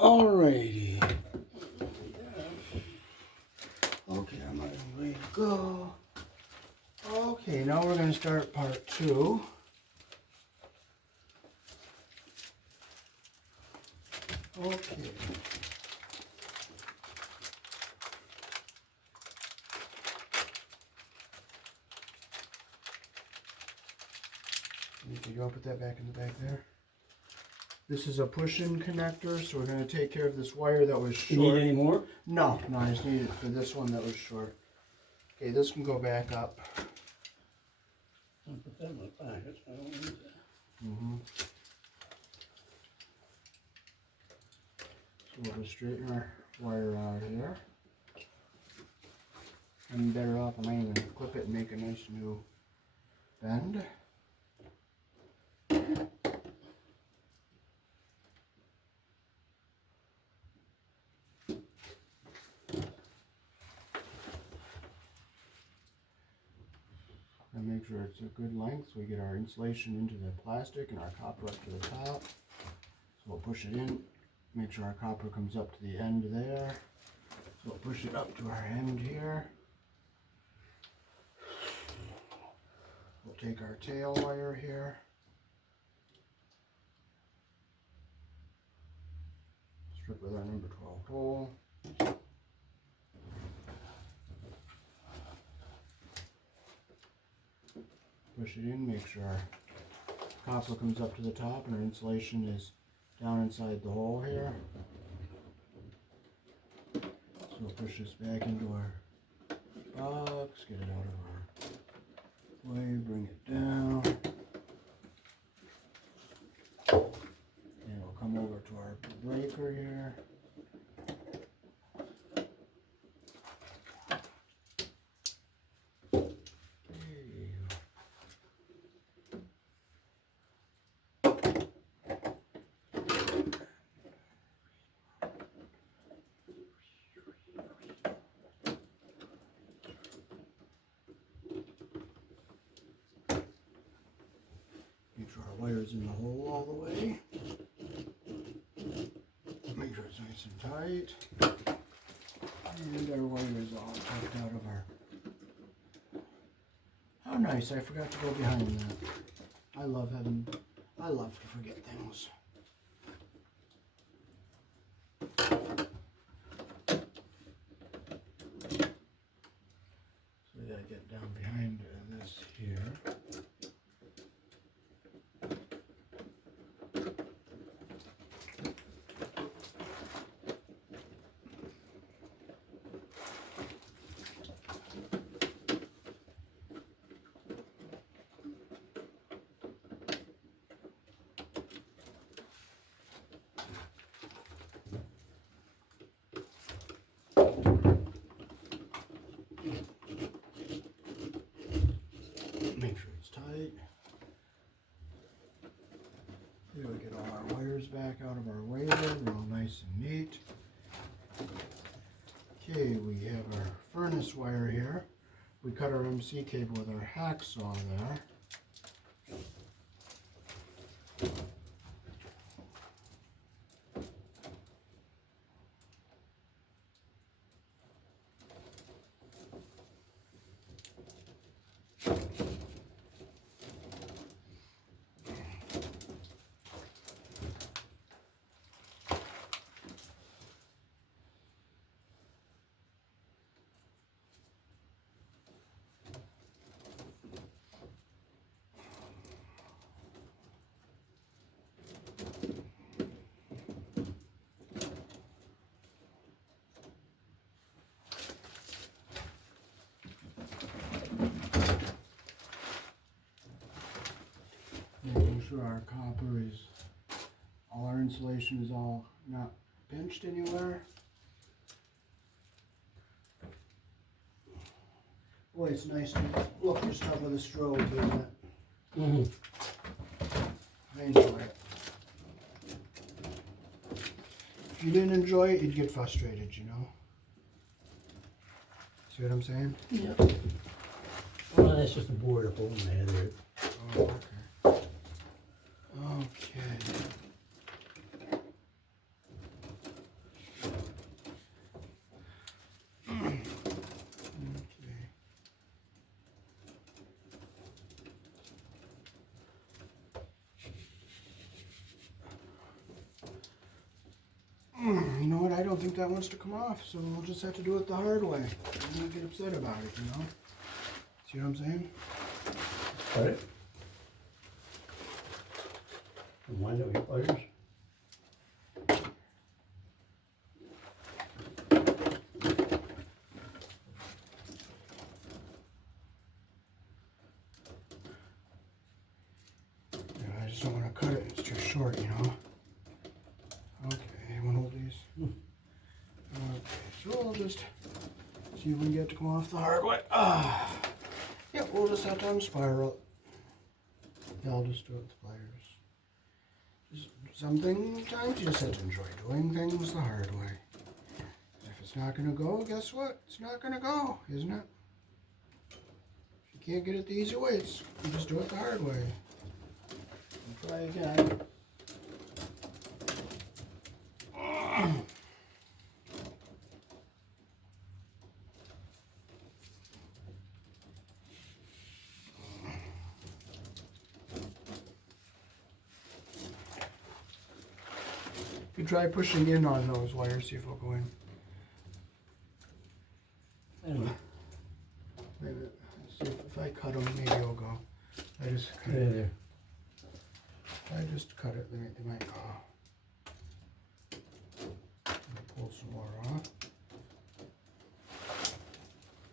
Alrighty. Okay, I'm ready to go. Okay, now we're going to start part 2. Okay. You want to put that back in the bag there? This is a push-in connector, so we're going to take care of this wire that was short. You need any more? No, I just need it for this one that was short. Okay, this can go back up. I'll put that in my pocket, so I don't need that. So we'll just straighten our wire out here. I'm better off, I might even clip it and make a nice new bend. And make sure it's a good length so we get our insulation into the plastic and our copper up to the top. So we'll push it in, make sure our copper comes up to the end there. So we'll push it up to our end here. We'll take our tail wire here. Strip with our number 12 hole. Push it in, make sure our copper comes up to the top and our insulation is down inside the hole here. So we'll push this back into our box, get it out of our way, bring it down. And we'll come over to our breaker here. Make sure our wire's in the hole all the way. Make sure it's nice and tight. And our wire is all tucked out of our... How nice, I forgot to go behind that. I love to forget things. So we gotta get down behind this here. Make sure it's tight. Here we get all our wires back out of our way there. They're all nice and neat. Okay, we have our furnace wire here. We cut our MC cable with our hacksaw there. Making sure our copper is, all our insulation is all not pinched anywhere. Boy, it's nice to look your stuff with a strobe, isn't it? I enjoy it. If you didn't enjoy it, you'd get frustrated, you know? See what I'm saying? Yeah. Well, that's just a board up over my head there. Oh, okay. Okay. don't think that wants to come off, so we'll just have to do it the hard way. I'm not get upset about it, you know? See what I'm saying? Cut it. And wind up your pliers. Yeah, I just don't want to cut it. It's too short, you know? Okay, you want to hold these? Okay, so we'll just see if we can get it to come off the hard way. Yeah, we'll just have to unspiral it. Yeah, I'll just do it with pliers. Sometimes you just have to enjoy doing things the hard way. If it's not going to go, guess what? It's not going to go, isn't it? If you can't get it the easy way, you just do it the hard way. And try again. You try pushing in on those wires, see if they'll go in. Anyway, Maybe, see if I cut them, maybe it'll go. I just cut there, it. there. If I just cut it, they might go. Pull some more off.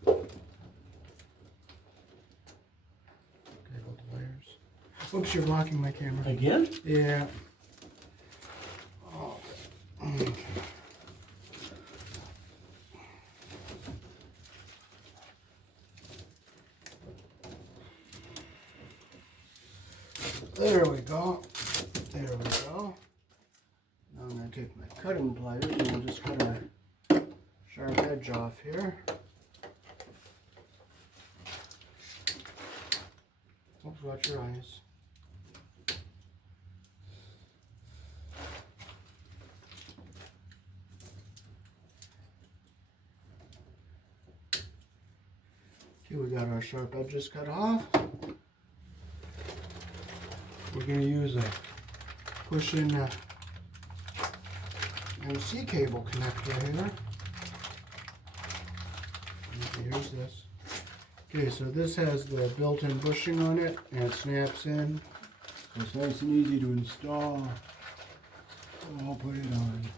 Okay, hold the wires. Oops, you're blocking my camera. Again? Yeah. Okay. There we go. There we go. Now I'm going to take my cutting pliers and we'll just cut our sharp edge off here. Oops, watch your eyes. Okay, we got our sharp edges cut off. We're going to use a push-in MC cable connector here. Okay, here's this. Okay, so this has the built-in bushing on it, and it snaps in. So it's nice and easy to install. So I'll put it on.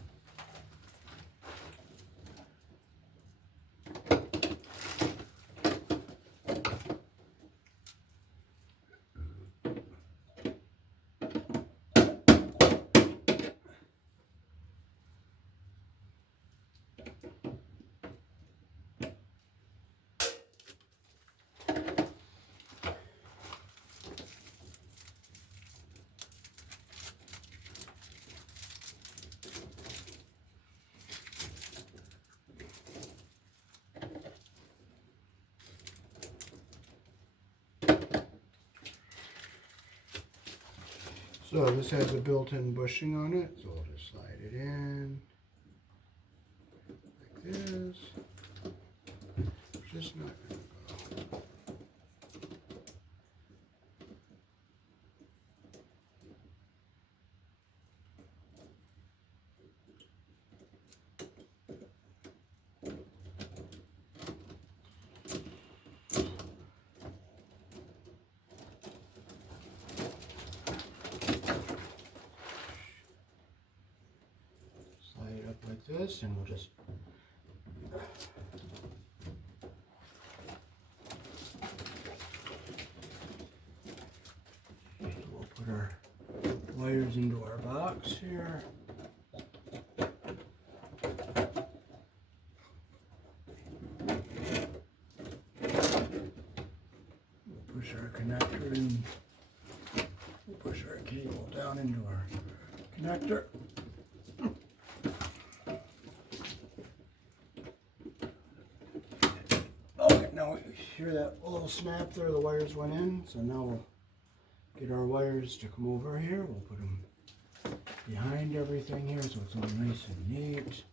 So this has a built-in bushing on it, so we'll just slide it in like this. It's just not gonna go. Like this, and we'll just we'll put our wires into our box here. We'll push our connector in. We'll push our cable down into our connector. Now you hear that little snap there, the wires went in, so now we'll get our wires to come over here. We'll put them behind everything here so it's all nice and neat.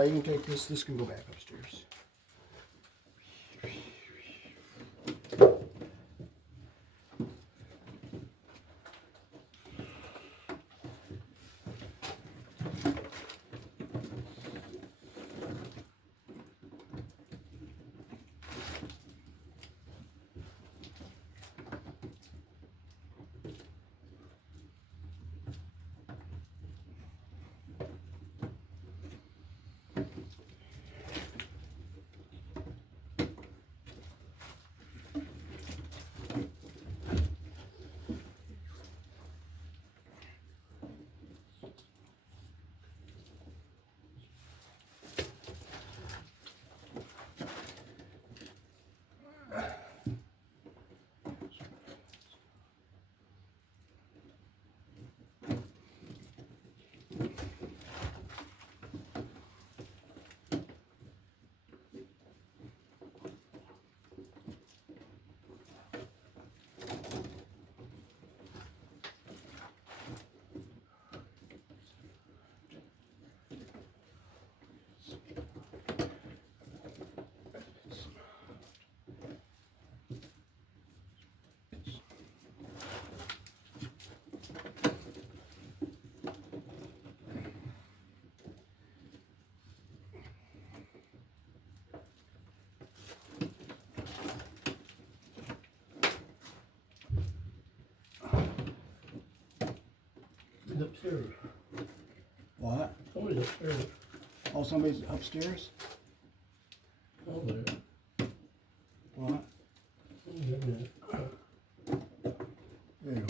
Oh, you can take this. This can go back upstairs. It's upstairs. What? Somebody's upstairs. Oh, somebody's upstairs? Oh, there. What? Somebody's in there. There we go.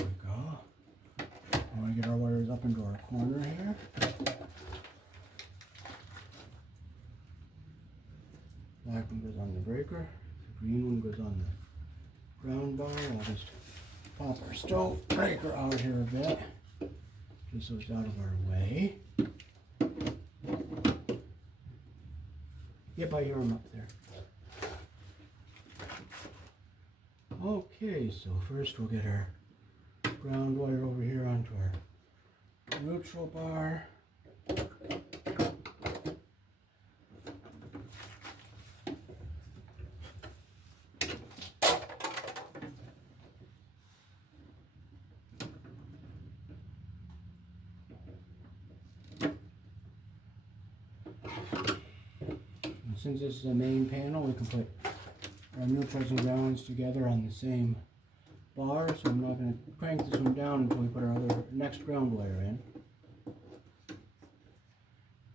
I want to get our wires up into our corner here. Black one goes on the breaker. The green one goes on the ground bar. I'll just pop our stove breaker out here a bit, just so it's out of our way. Yep, I hear him up there. Okay, so first we'll get our ground wire over here onto our neutral bar. And since this is a main panel, we can put our neutrals and grounds together on the same bar, so I'm not going to crank this one down until we put our other next ground wire in.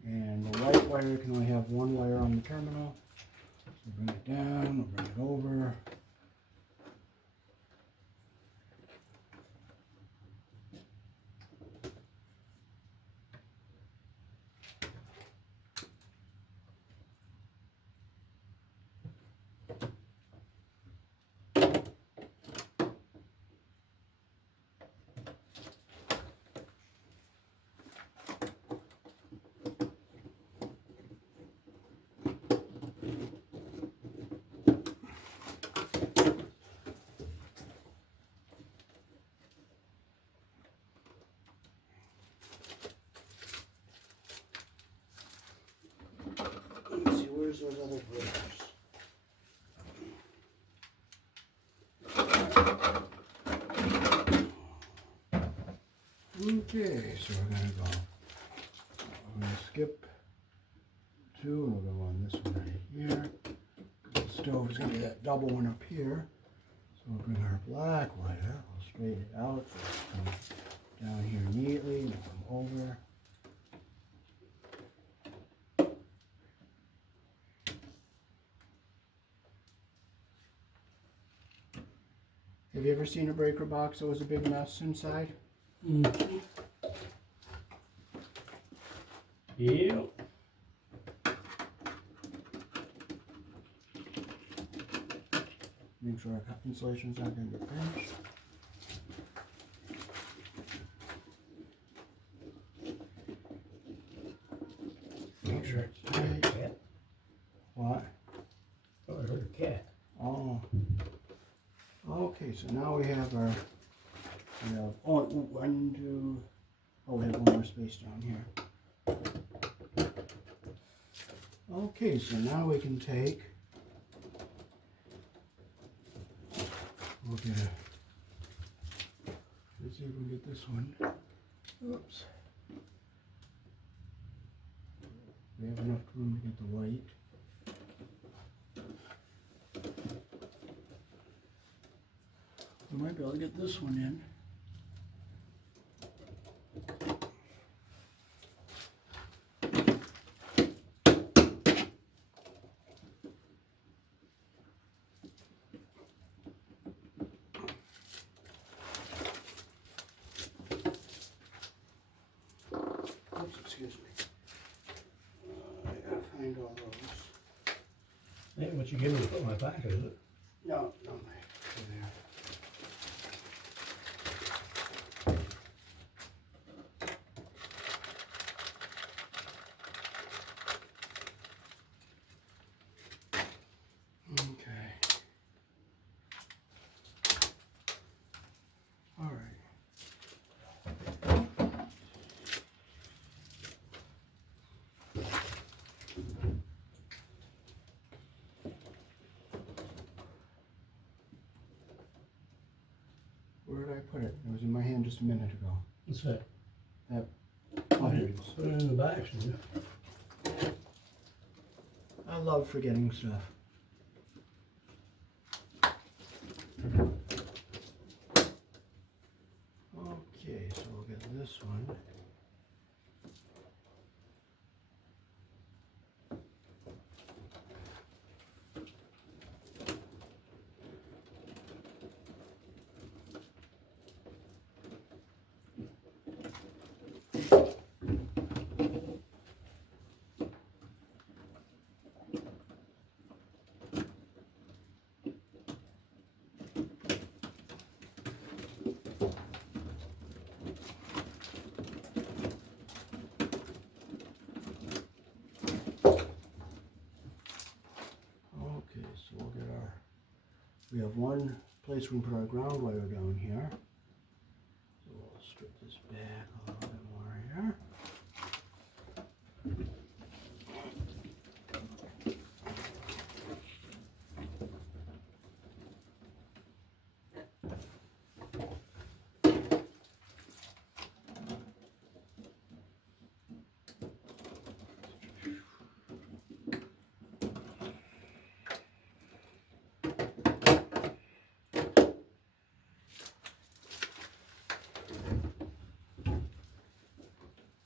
And the white wire can only have one wire on the terminal. So bring it down, we'll bring it over. Let's see, where's those other breakers? Okay, so we're gonna skip two, and we'll go on this one right here. The stove is gonna be that double one up here. So we'll bring our black wire, we'll straighten it out, so it'll come down here neatly, and come over. Have you ever seen a breaker box that was a big mess inside? Mm-hmm. Yeah. Make sure our insulation's not going to get pinched. Make sure it's tight. Cat. What? Oh, I heard a cat. Oh. Okay, so now we have our, we have, oh, one, two, oh, we have one more space down here. Okay, so now we can take, we'll get a, let's see if we can get this one. Oops. We have enough room to get the white. We might be able to get this one in. Oops, excuse me. I gotta find all those. Ain't what you give me to put in my pack, is it? No, no, they're there. Okay. All right. Where did I put it? It was in my hand just a minute ago. What's that? That. Oh, Oh, here you it is. put it in the back, didn't you? I love forgetting stuff. Okay, so we'll get this one. Okay, so we'll get our, we have one place we can put our ground wire down here. So we'll strip this back a little bit more here.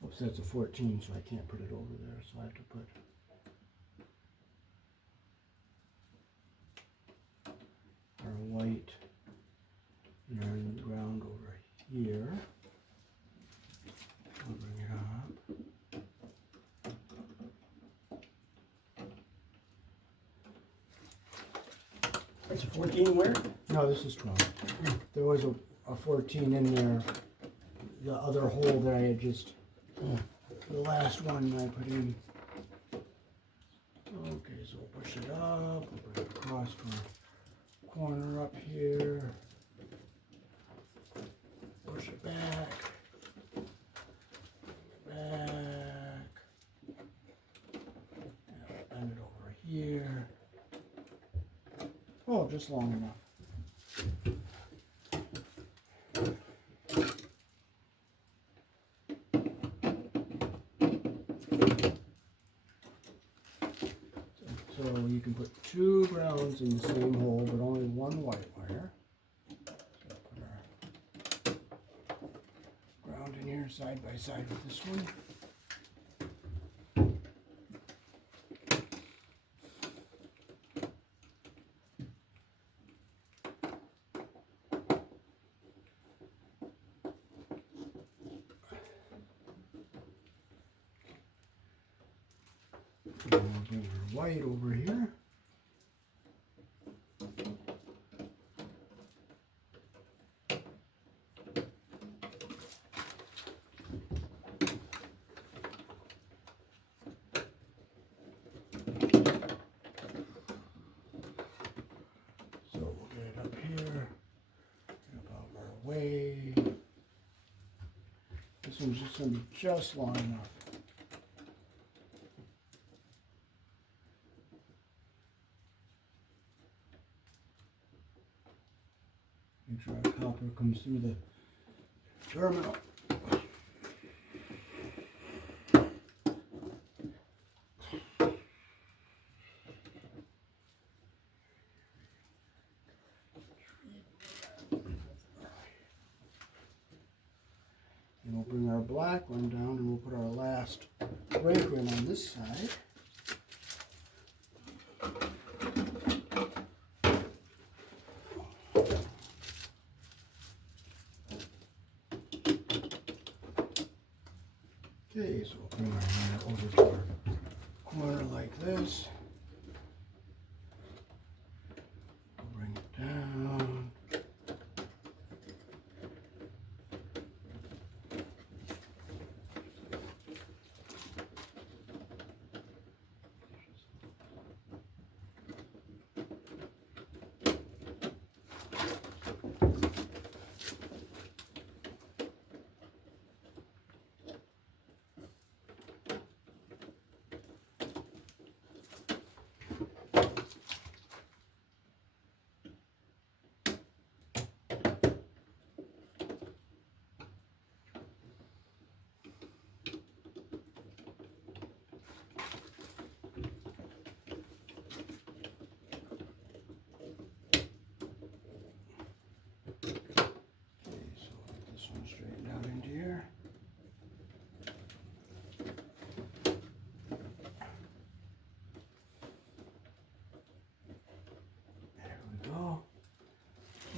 Oops, that's a 14, so I can't put it over there, so I have to put our white and our ground over here. I'll bring it up. That's a 14 where? No, this is 12. There was a 14 in there. The other hole that I had just, the last one I put in. Okay, so we'll push it up, we'll bring it across to our corner up here. Push it back. Back. And bend it over here. Oh, just long enough. So you can put two grounds in the same hole, but only one white wire. So put our ground in here side by side with this one. And we'll bring our white over here. So we'll get it up here, about our way. This one's just going to be just long enough. Make sure our copper comes through the terminal. And we'll bring our black one down and we'll put our last breaker in on this side. Okay, so we'll bring our wire over to our corner like this. We'll bring it down.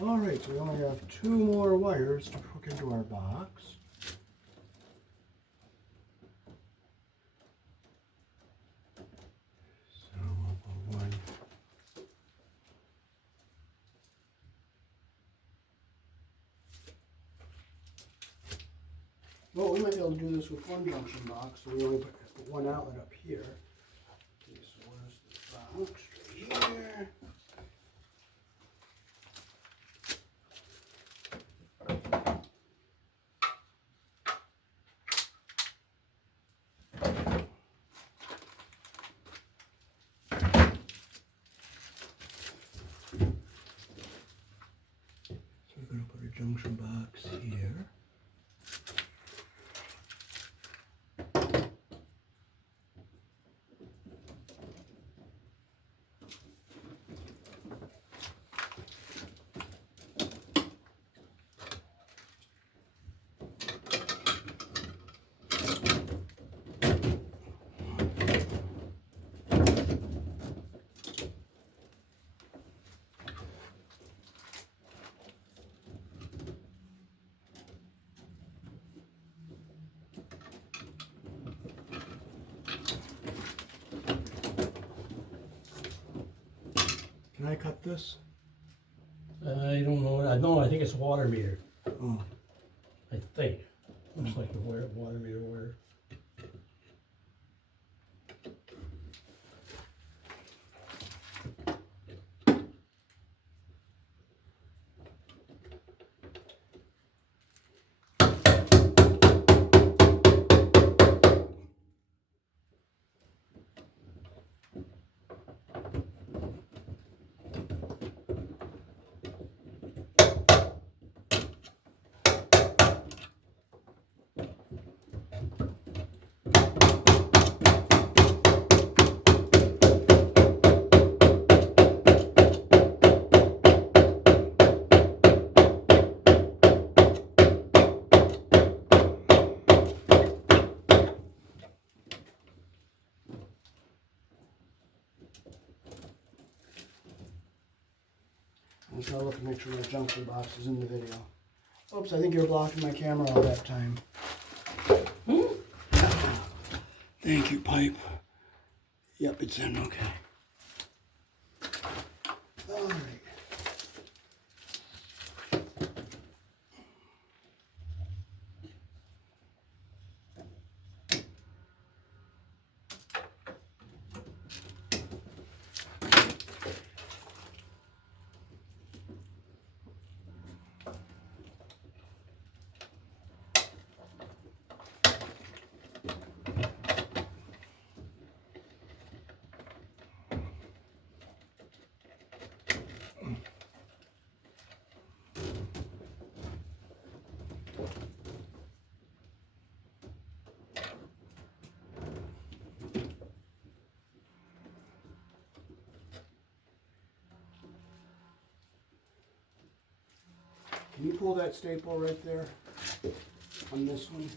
Alright, so we only have 2 more wires to hook into our box. So we'll put one. Well, we might be able to do this with one junction box, so we only put one outlet up here. Okay, so where's the box? Right here. Junction box here. Can I cut this? I don't know. No, I think it's a water meter. Oh. I think. Looks like a water meter wire. I'm just gonna look to make sure my junction box is in the video. Oops, I think you're blocking my camera all that time. Thank you, pipe. Yep, it's in, okay. All right. Can you pull that staple right there on this one?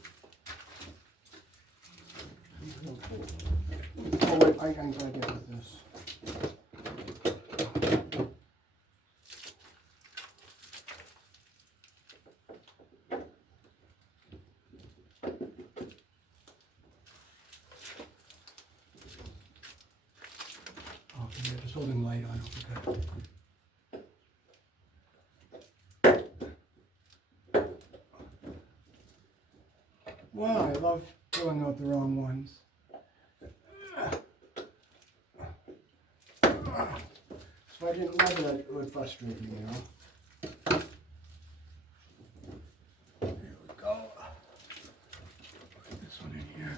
Oh wait, I can get with this. Oh, yeah, just holding light on it. Okay. Wow, I love pulling out the wrong ones. So I didn't love it, it would frustrate me, you know. There we go. Put this one in here.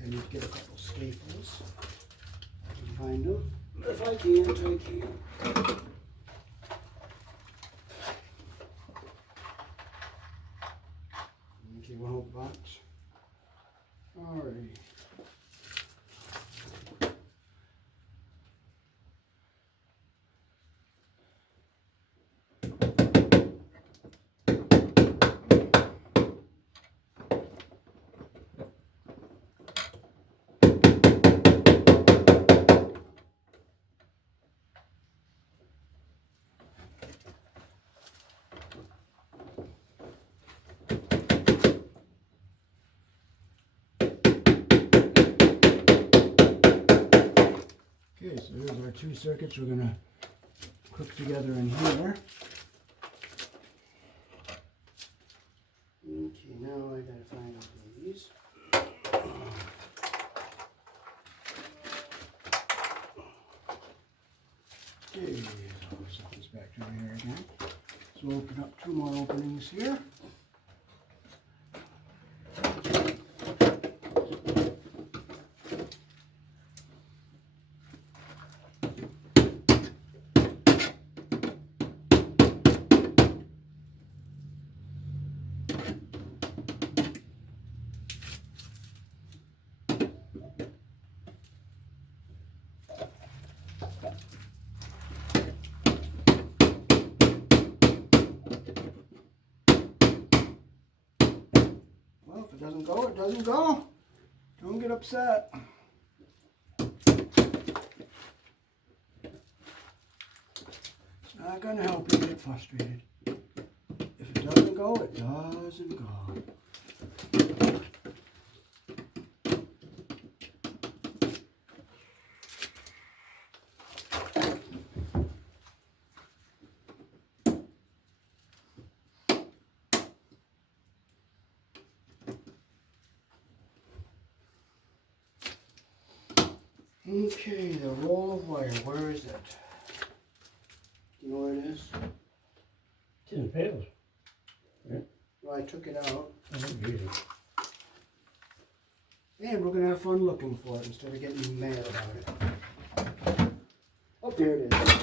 I need to get a couple staples. I can find them. If I can't, I can. Okay, one whole box. Alrighty. Okay, so there's our two circuits we're going to cook together in here. Okay, now I gotta find out these. Okay, so I'll set this back down here again. So we'll open up two more openings here. Well, if it doesn't go, it doesn't go. Don't get upset. It's not gonna help you get frustrated. If it doesn't go, it doesn't go. Okay, the roll of wire, where is it? You know where it is? It's in the pails. Well, I took it out. Oh, easy. And we're gonna have fun looking for it instead of getting mad about it. Oh, there it is.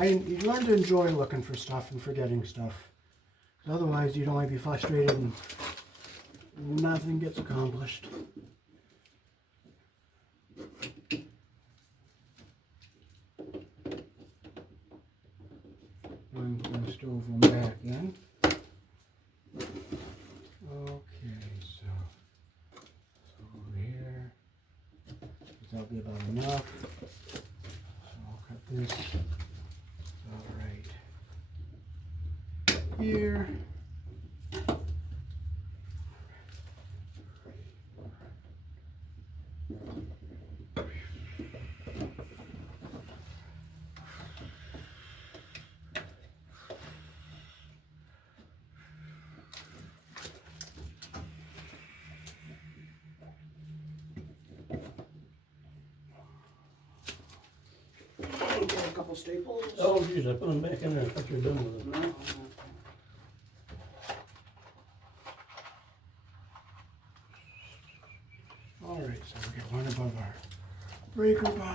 You learn to enjoy looking for stuff and forgetting stuff. 'Cause otherwise, you'd only be frustrated and nothing gets accomplished. I'm going to stove them back in. Okay, so over here, that'll be about enough. So I'll cut this. All right. Here. Get a couple couple staples? Oh, geez, I put them back in there, I thought you were done with them. No. Alright, so we get one above our breaker box.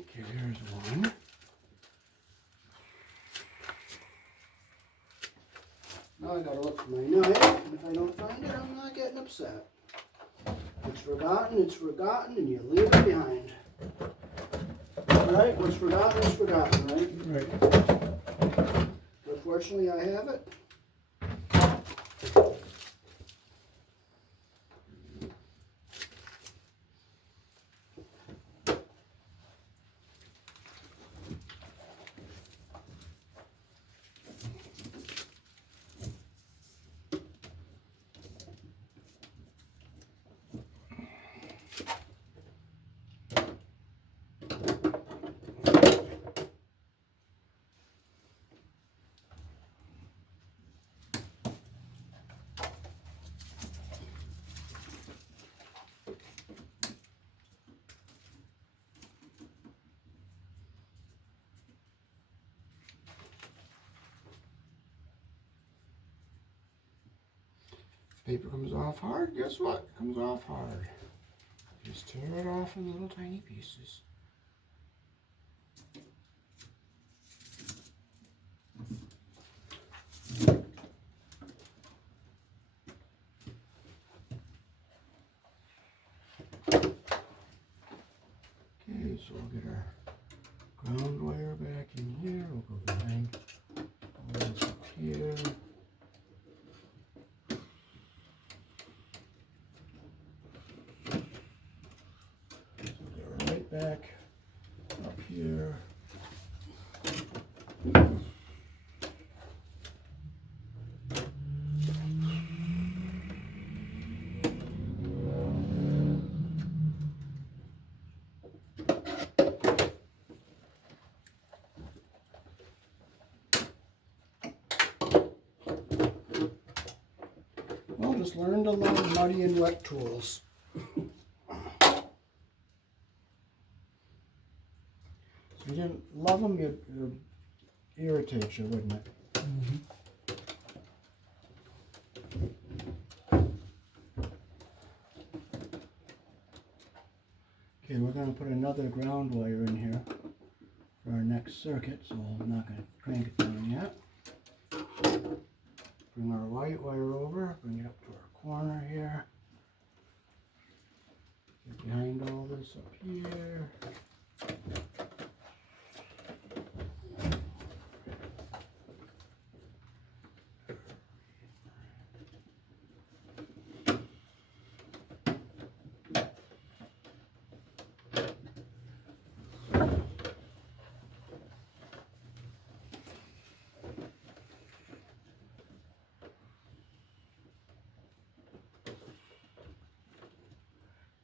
Okay, there's one. Now I gotta look for my knife, and if I don't find it, I'm not getting upset. It's forgotten, and you leave it behind. Right? What's forgotten is forgotten, right? Right. But fortunately, I have it. Paper comes off hard, guess what? It comes off hard. Just tear it off in little tiny pieces. Okay, so we'll get our ground wire back in here. We'll go behind all this up here. Back up here. Well, just learn to love muddy and wet tools. If you didn't love them, it'd irritate you, wouldn't it? Mm-hmm. Okay, we're going to put another ground wire in here for our next circuit, so I'm not going to crank it down yet. Bring our white wire over, bring it up to our corner here. Get behind all this up here.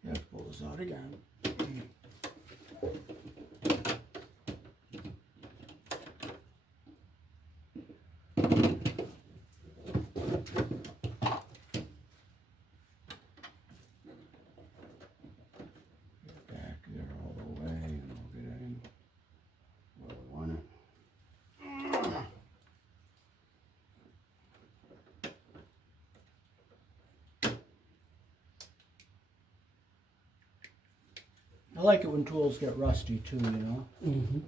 You have to pull this out again. Get back there all the way, and we'll get it in where we want it. I like it when tools get rusty too, you know? Mm-hmm.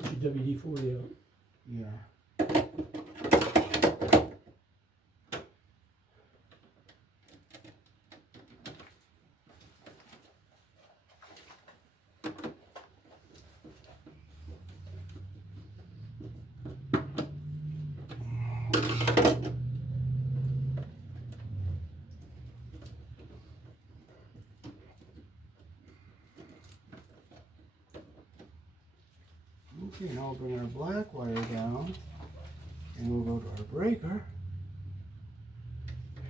Get your WD-40 out. Yeah. Okay, now we'll bring our black wire down and we'll go to our breaker.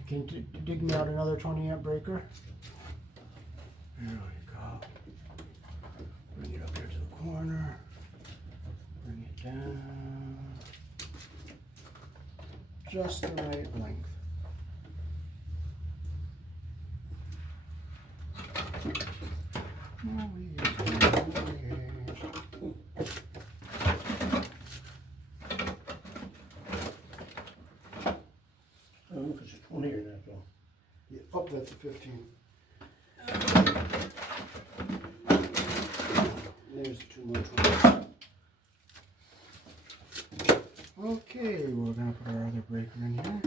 Can you dig me out another 20 amp breaker? There we go. Bring it up here to the corner. Bring it down. Just the right length. Oh, because it's 20 or that's all. Yeah, up that's a 15. There's too much one. Okay, we're gonna put our other breaker in here.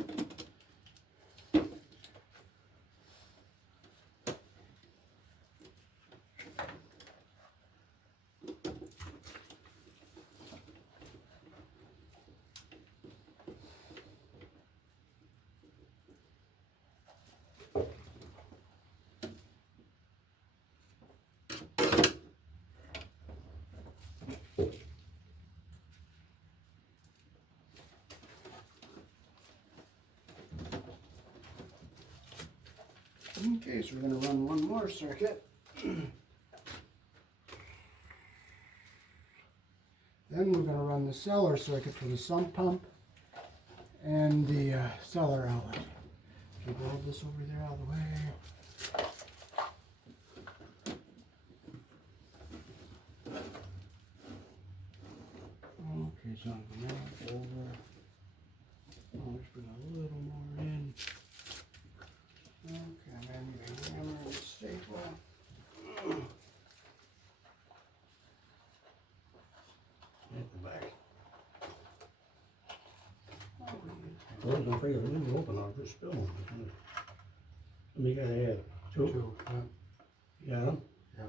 Okay, so we're going to run one more circuit. Then we're going to run the cellar circuit for the sump pump and the cellar outlet. Okay, move this over there out of the way. Okay, so I'm going to over. I'll just bring a little more in. Okay, I'm going to need a hammer and a staple. At the back. I wasn't afraid of a window open, I'll just spill them. Let me get ahead. Two. Yeah. You got them? Yeah.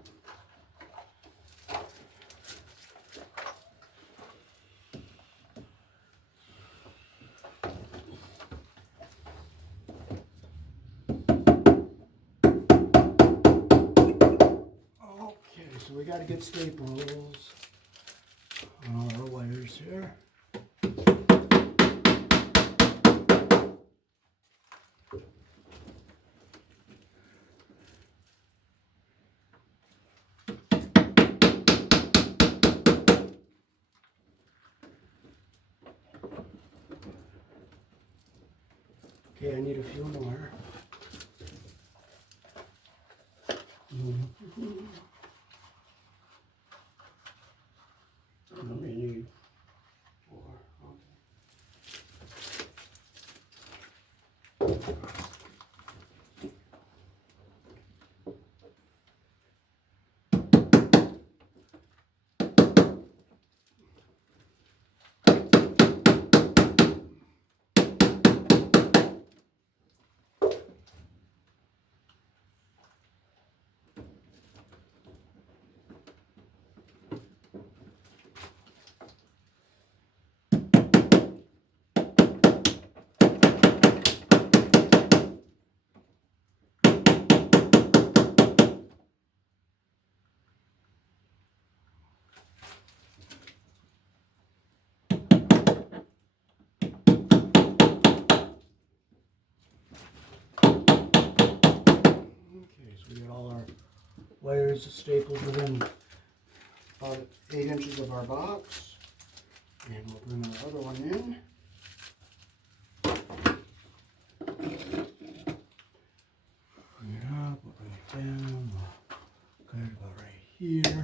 Okay, so we got to get staples on all our wires here. Okay, I need a few more. Let me need. 4, okay. Okay, so we got all our wires stapled within about 8 inches of our box. And we'll bring our other one in. Bring it up, we'll bring it down. We'll cut it about right here.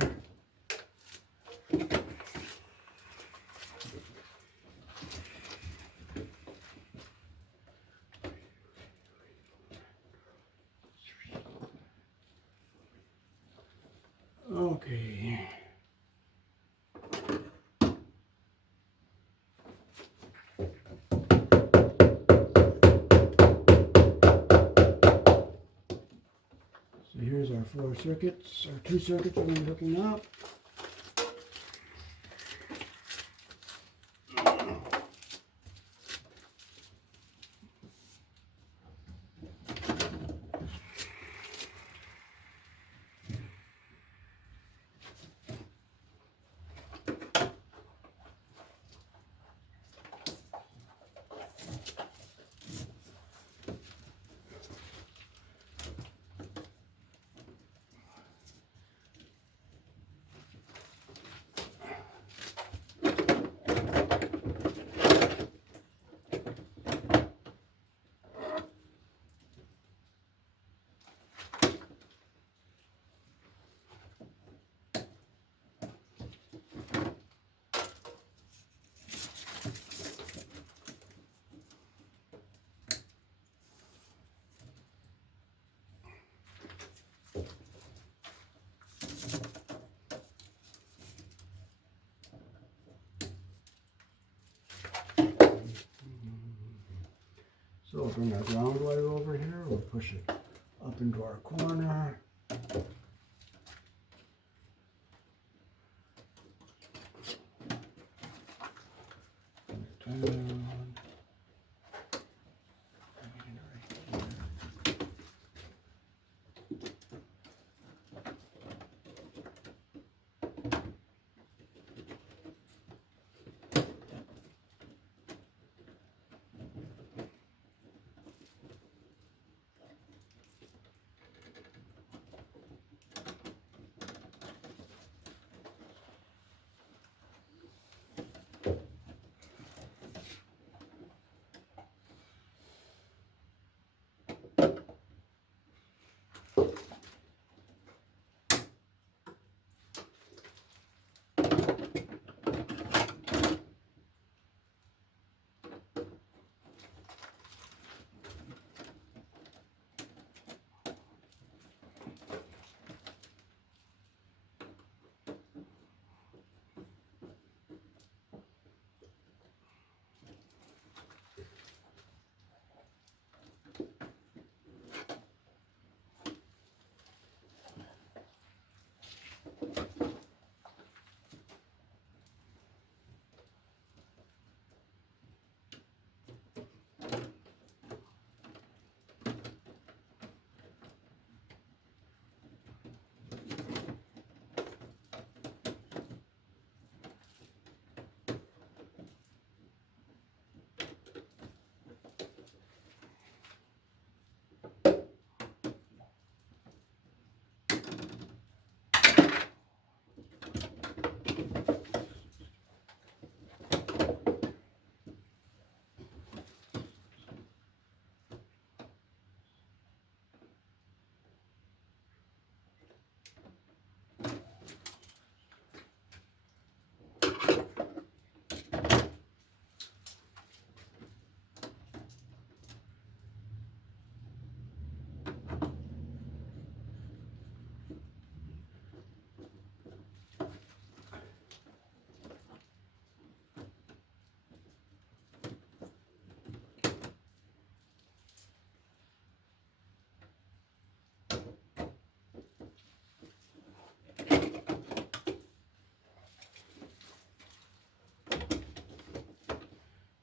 Okay. So here's our 4 circuits, or 2 circuits we're going to be hooking up. bring our ground wire over here. We'll push it up into our corner. Bring it down. Bring it in right here.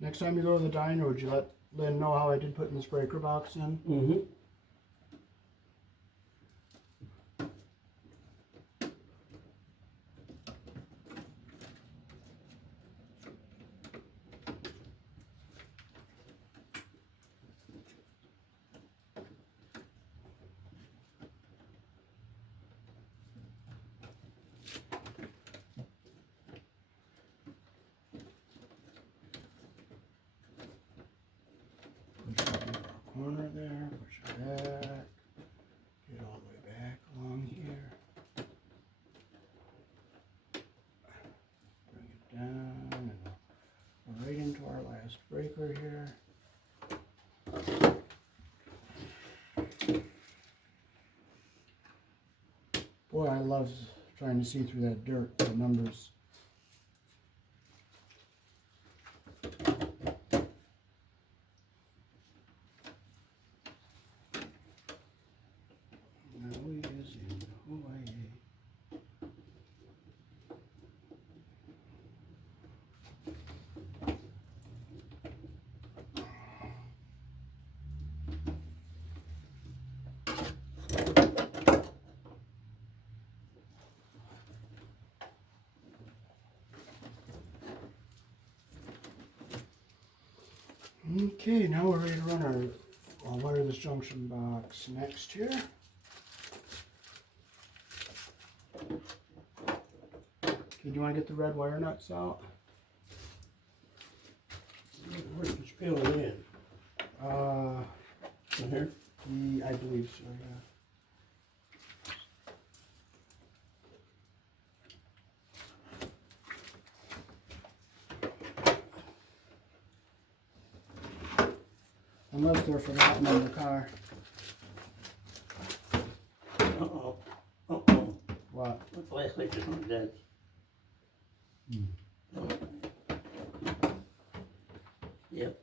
Next time you go to the diner, would you let Lynn know how I did putting this breaker box in? Mm-hmm. Push it into our corner there, push it back, get all the way back along here. Bring it down and we're right into our last breaker here. Boy, I love trying to see through that dirt, the numbers. Now we is in Hawaii. Okay, now we're ready to run our wireless junction box next here. Okay, do you want to get the red wire nuts out? Where's the spill in? In here? I believe so, yeah. Unless they're forgotten in the car. Uh-oh. Uh-oh. What? The flashlight just went dead. Yep.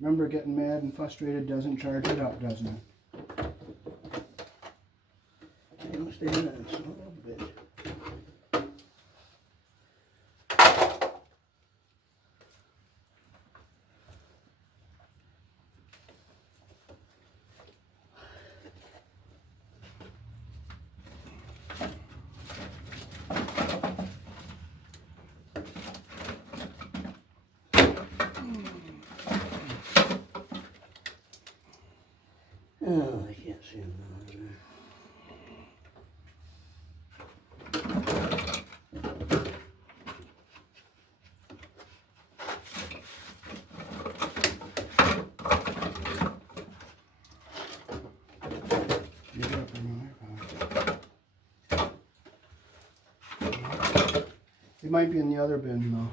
Remember, getting mad and frustrated doesn't charge it up, doesn't it? I understand that, son of a bitch. Oh, I can't see him now. You get up in my It might be in the other bin though.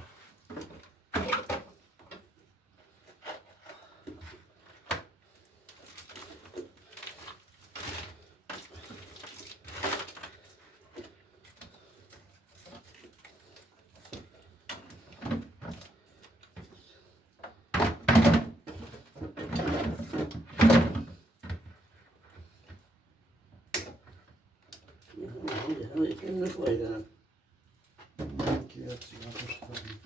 How you came this way then? Okay, let's see, I'll push the button.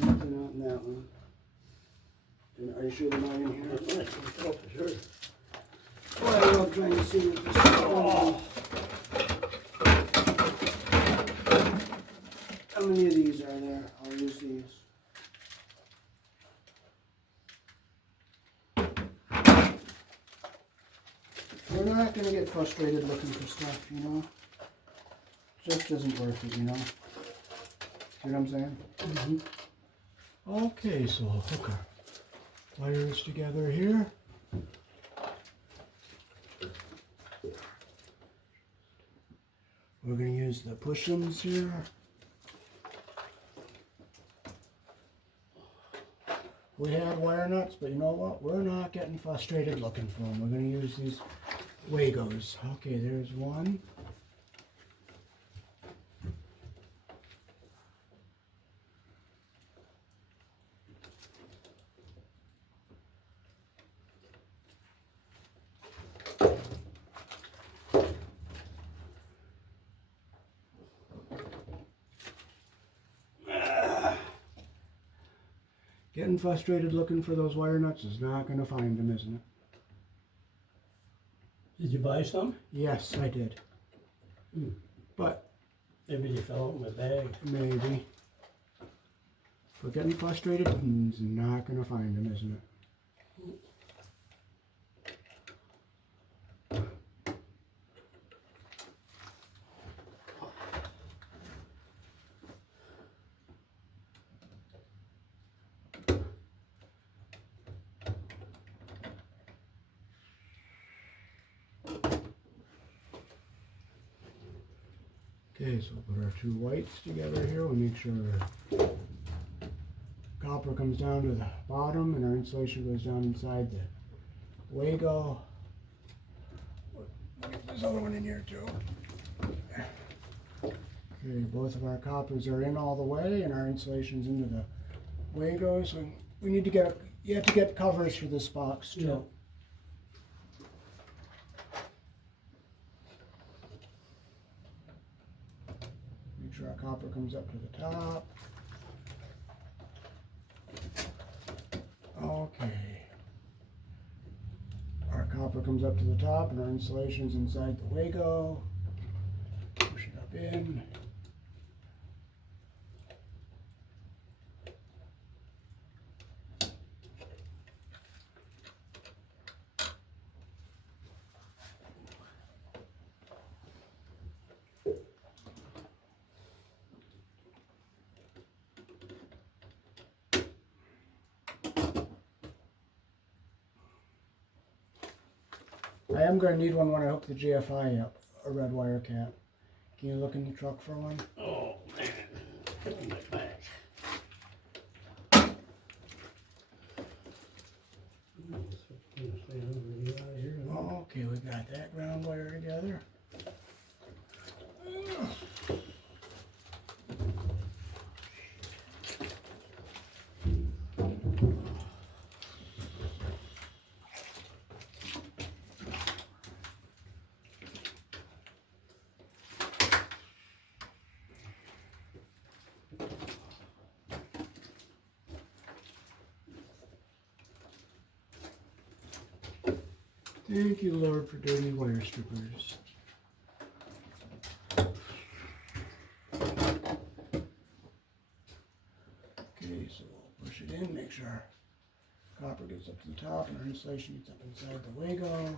Nothing out in that one. And are you sure they're not in here? I can tell for sure. Well, I'm trying to see what this is. How many of these are there? I'll use these. We're not gonna get frustrated looking for stuff, you know? Just isn't worth it, you know? See what I'm saying? Mm-hmm. Okay, so I'll hook our wires together here. We're going to use the push-ins here. We had wire nuts, but you know what? We're not getting frustrated looking for them. We're going to use these Wagos. Okay, there's one. Getting frustrated looking for those wire nuts is not going to find them, isn't it? Did you buy some? Yes, I did. But Maybe you fell out in my bag. maybe. But getting frustrated is not going to find them, isn't it? Okay, so we'll put our two whites together here. We'll make sure copper comes down to the bottom and our insulation goes down inside the Wago. We'll get this other one in here too. Okay, both of our coppers are in all the way and our insulation's into the Wago. So we need to get, you have to get covers for this box too. Yeah. Make sure our copper comes up to the top. Okay. Our copper comes up to the top and our insulation's inside the Wago. Push it up in. I am going to need one when I hook the GFI up, a red wire cap. Can you look in the truck for one? Oh, man. Killing my back. Okay, we got that ground wire together. Thank you, Lord, for dirty wire strippers. Okay, so we'll push it in, make sure our copper gets up to the top and our insulation gets up inside the Wago.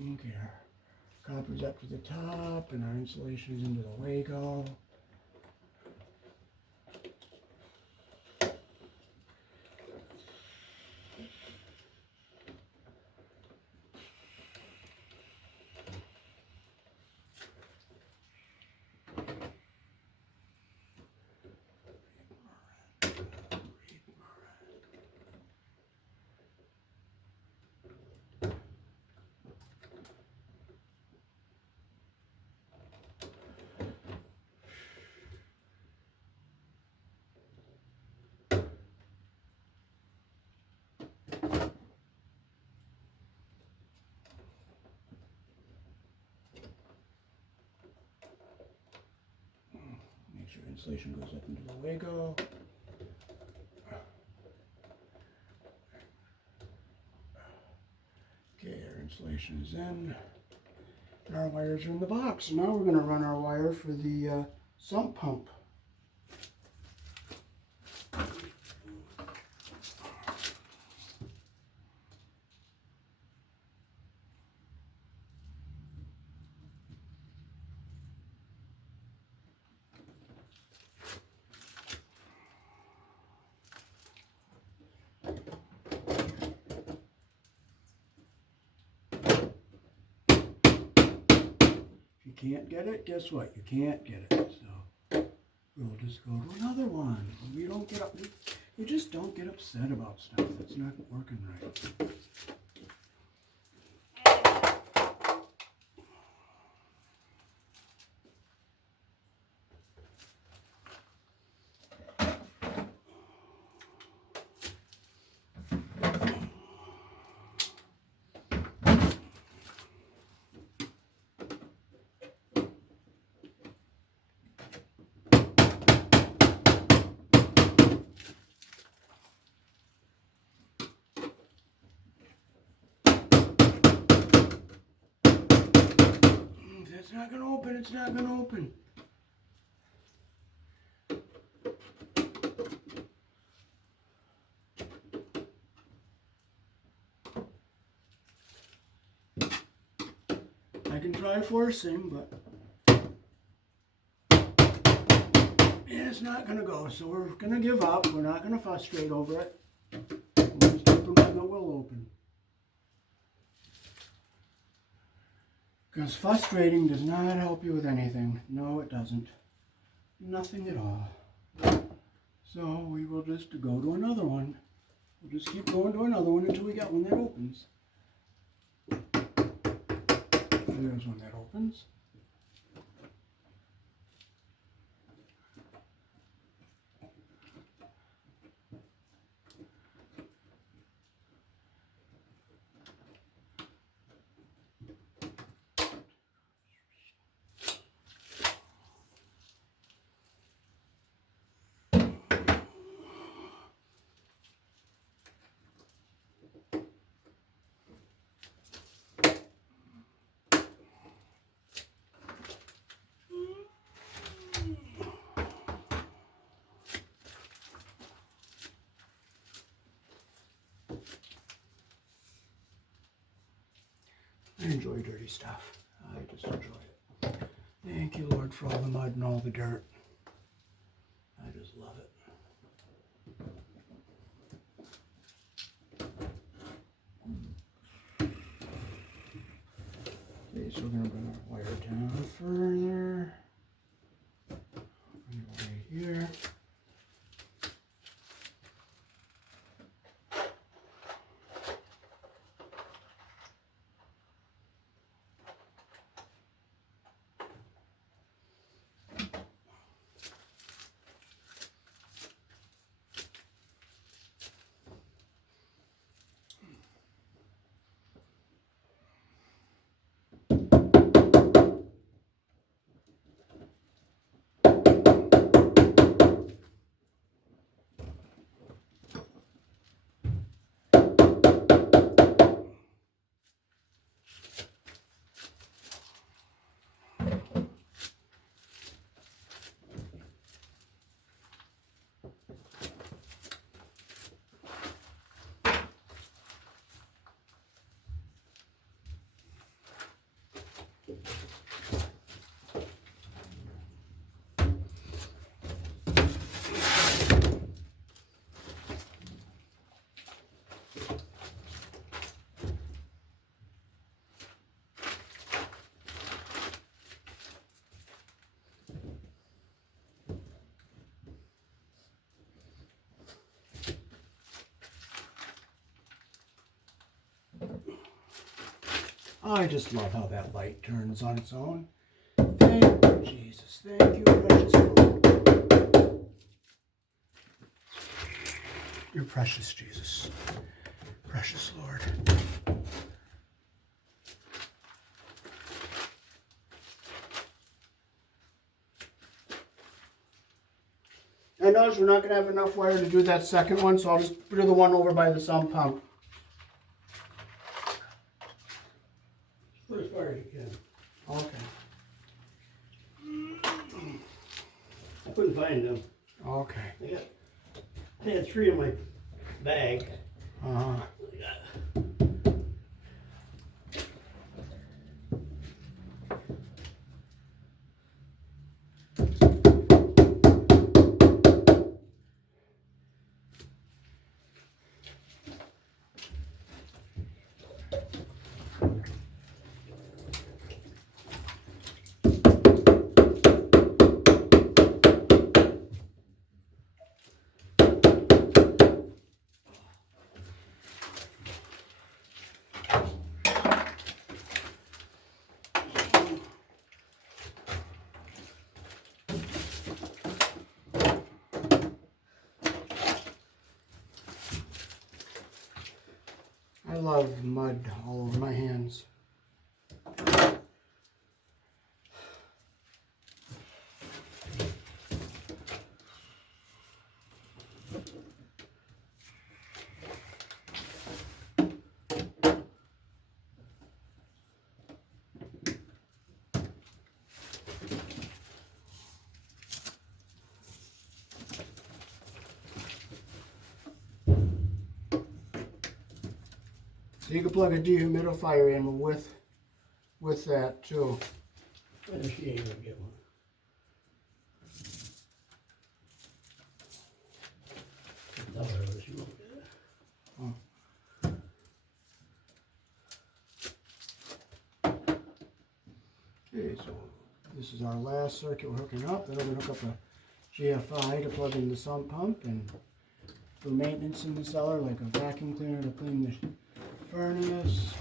Okay, our copper's up to the top and our insulation is into the Wago. Make sure insulation goes up into the Wago. Okay, our insulation is in. And our wires are in the box. Now we're going to run our wire for the sump pump. If you can't get it, guess what? You can't get it. So we'll just go to another one. We don't get up. You just don't get upset about stuff that's not working right. If it's not going to open, it's not going to open. I can try forcing, but it's not going to go. So we're going to give up. We're not going to frustrate over it. We'll just open when it will open. Because frustrating does not help you with anything. No, it doesn't. Nothing at all. So we will just go to another one. We'll just keep going to another one until we get one that opens. There's one that opens. I enjoy dirty stuff. I just enjoy it. Thank you, Lord, for all the mud and all the dirt. I just love it. Okay, so we're going to bring our wire down further. Bring it right here. I just love how that light turns on its own. Thank you, Jesus. Thank you, precious Lord. You're precious, Jesus. Precious Lord. I notice we're not going to have enough wire to do that second one, so I'll just do the one over by the sump pump. Put as far as you can. Okay. I couldn't find them. Okay. I had 3 in my bag. Uh-huh. I love mud all over my hands. So you can plug a dehumidifier in with that too. And she ain't gonna get one. Tell her that she won't get it. Okay, so this is our last circuit we're hooking up. Then we're going to hook up a GFI to plug in the sump pump, and for maintenance in the cellar, like a vacuum cleaner to clean the furnace.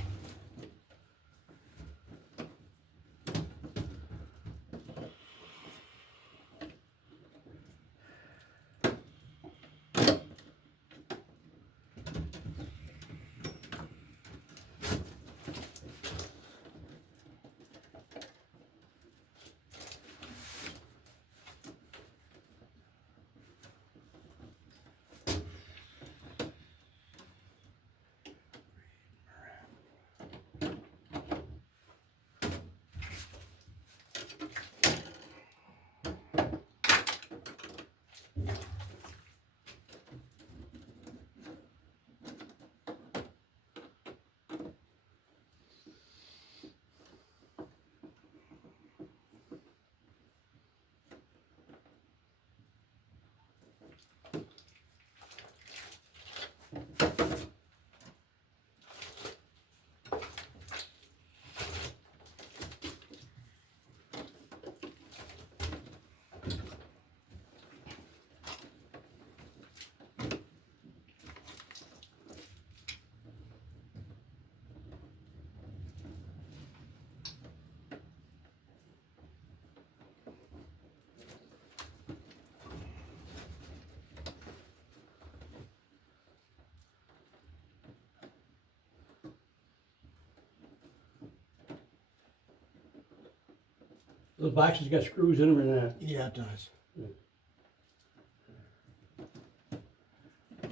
Those boxes got screws in them or not? Yeah, it does.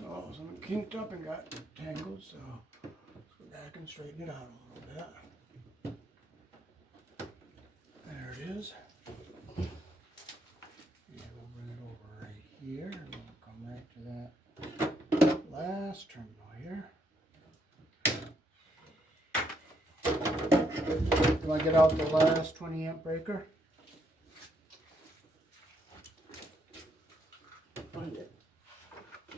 Oh, something kinked up and got tangled, so let's go back and straighten it out a little bit. There it is. And we'll bring it over right here, and we'll come back to that last terminal here. Do I get out the last 20 amp breaker? Find it. There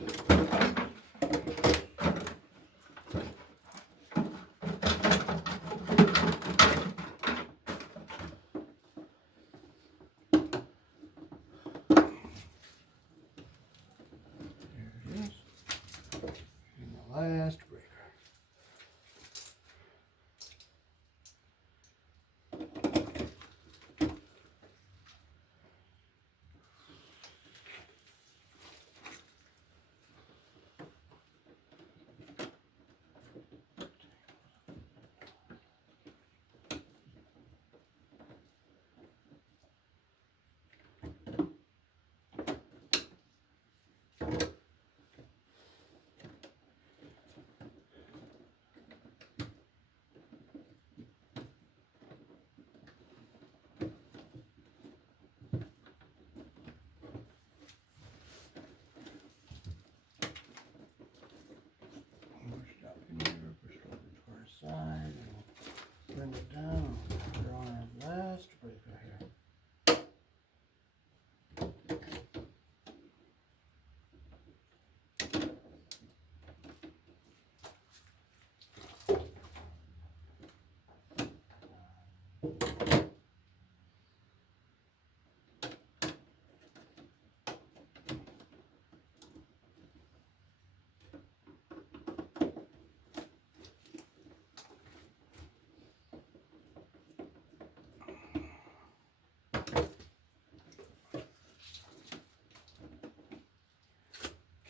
it is. And the last breaker.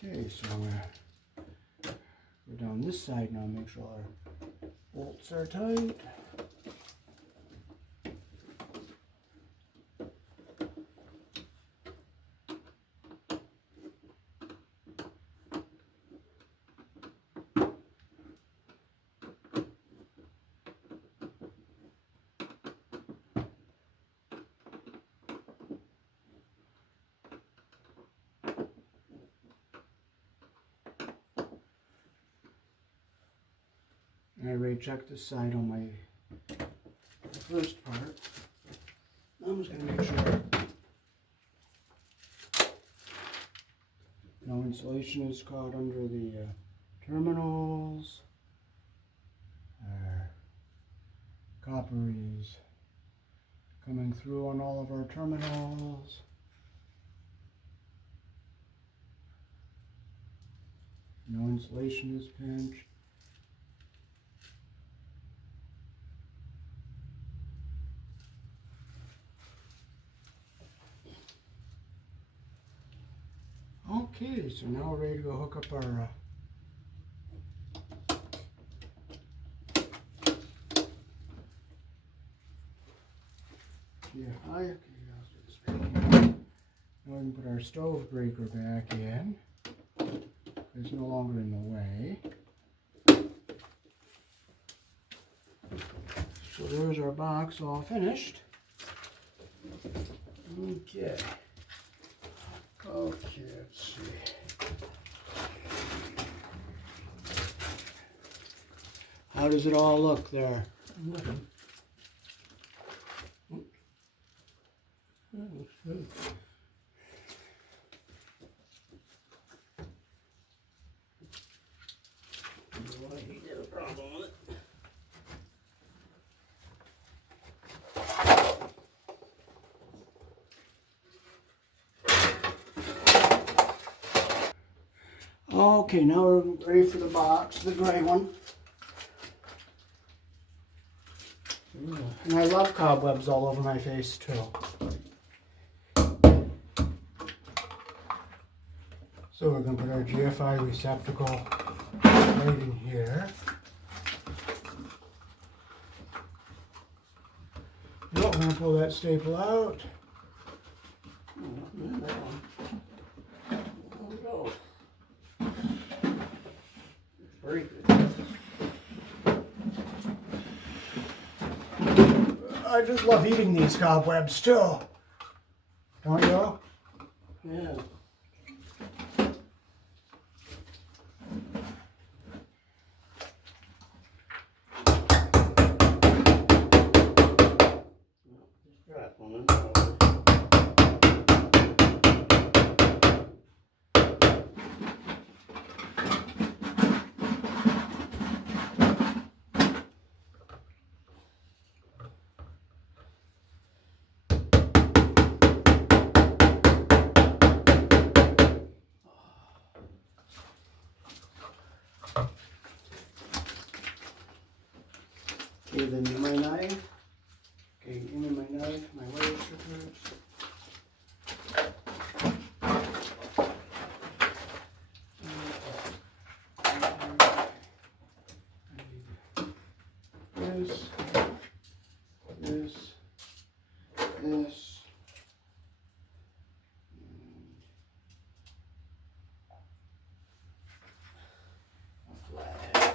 Okay, so I'm gonna go down this side now, make sure our bolts are tight. I already checked this side on my first part. I'm just going to make sure no insulation is caught under the terminals. Copper is coming through on all of our terminals. No insulation is pinched. Okay, so now we're ready to go hook up our GFI. Okay, I'll do this back in. Now we can put our stove breaker back in. It's no longer in the way. So there's our box all finished. Okay. Okay, let's see. How does it all look there? Nothing. That looks good. Why he had a problem with it. Okay, now we're ready for the box, the gray one. Yeah. And I love cobwebs all over my face too. So we're going to put our GFI receptacle right in here. Now we're going to pull that staple out. Oh, that one. There we go. Break it. I just love eating these cobwebs too. Don't you? Yeah. Just drop one in there. Okay, then my knife. Okay, give me my knife, my wire strippers. This, this, this. A flathead.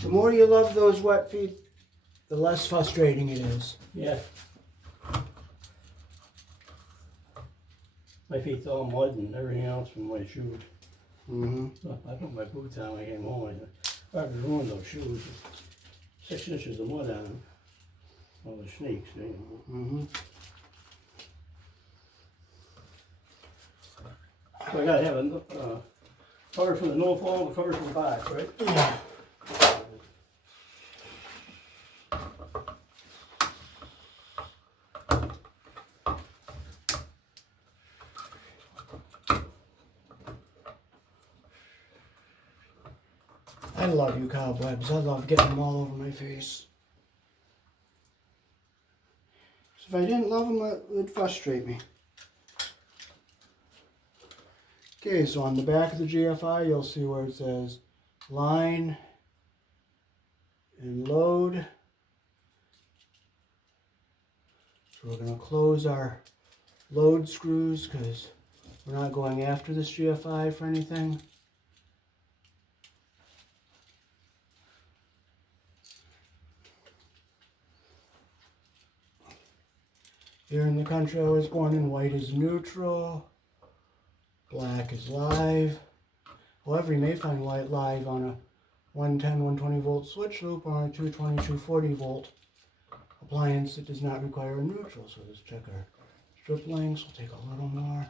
The more you love those wet feet, the less frustrating it is. Yeah. My feet's all mud and everything else from my shoes. Mm-hmm. I put my boots on when I came home. I ruined those shoes. 6 inches of mud on them. All the snakes, you know. Mm-hmm. So I gotta have a cover for the no fall, the cover for the box, right? Yeah. love you cobwebs. I love getting them all over my face. So if I didn't love them, it would frustrate me. Okay, so on the back of the GFI, you'll see where it says line and load. So we're going to close our load screws because we're not going after this GFI for anything. Here in the country I was born in, white is neutral, black is live. However, you may find white live on a 110, 120 volt switch loop or on a 220, 240 volt appliance that does not require a neutral. So let's check our strip lengths. We'll take a little more.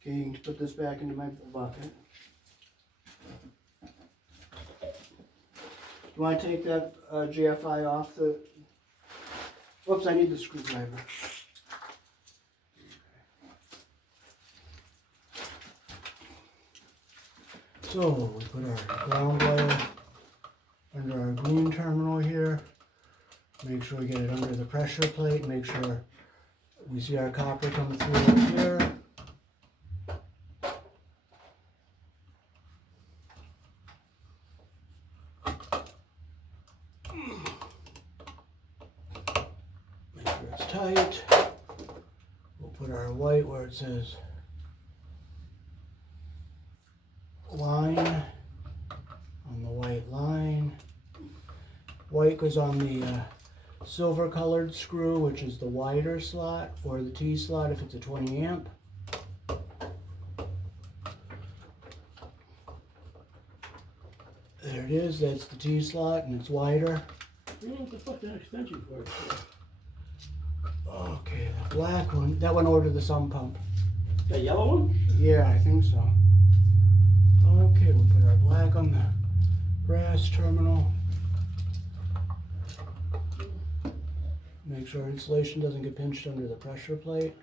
Okay, to put this back into my bucket. Do I take that GFI off the... Whoops, I need the screwdriver. So, we put our ground wire under our green terminal here. Make sure we get it under the pressure plate. Make sure we see our copper come through up here. Tight. We'll put our white where it says line on the white line. White goes on the silver colored screw, which is the wider slot, or the T slot if it's a 20 amp. There it is, that's the T slot and it's wider. What the fuck that extension cord for? Okay, the black one, that went over to the sump pump. The yellow one? Yeah, I think so. Okay, we'll put our black on the brass terminal. Make sure insulation doesn't get pinched under the pressure plate.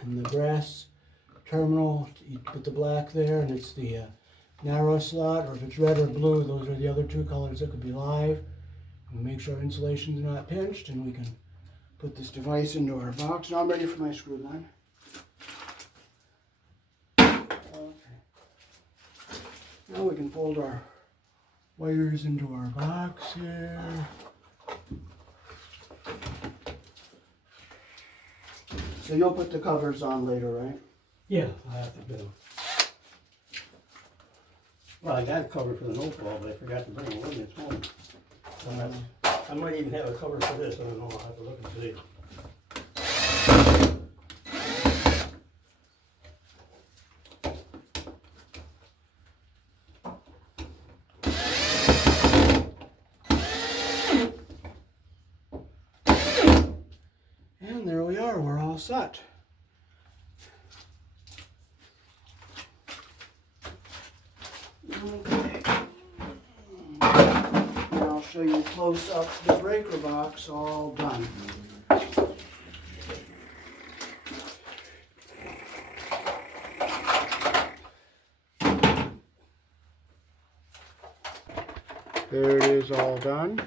And the brass terminal, you put the black there, and it's the narrow slot, or if it's red or blue, those are the other two colors that could be live. And make sure insulation's not pinched, and we can put this device into our box. Now I'm ready for my screw line. Okay. Now we can fold our wires into our box here. So you'll put the covers on later, right? Yeah, I have to do them. Well, I got a cover for the noteball, but I forgot to bring it with me this morning. I might even have a cover for this. I don't know. I'll have to look and see. And there we are. We're all set. Okay. Now I'll show you close up the breaker box all done. There it is all done.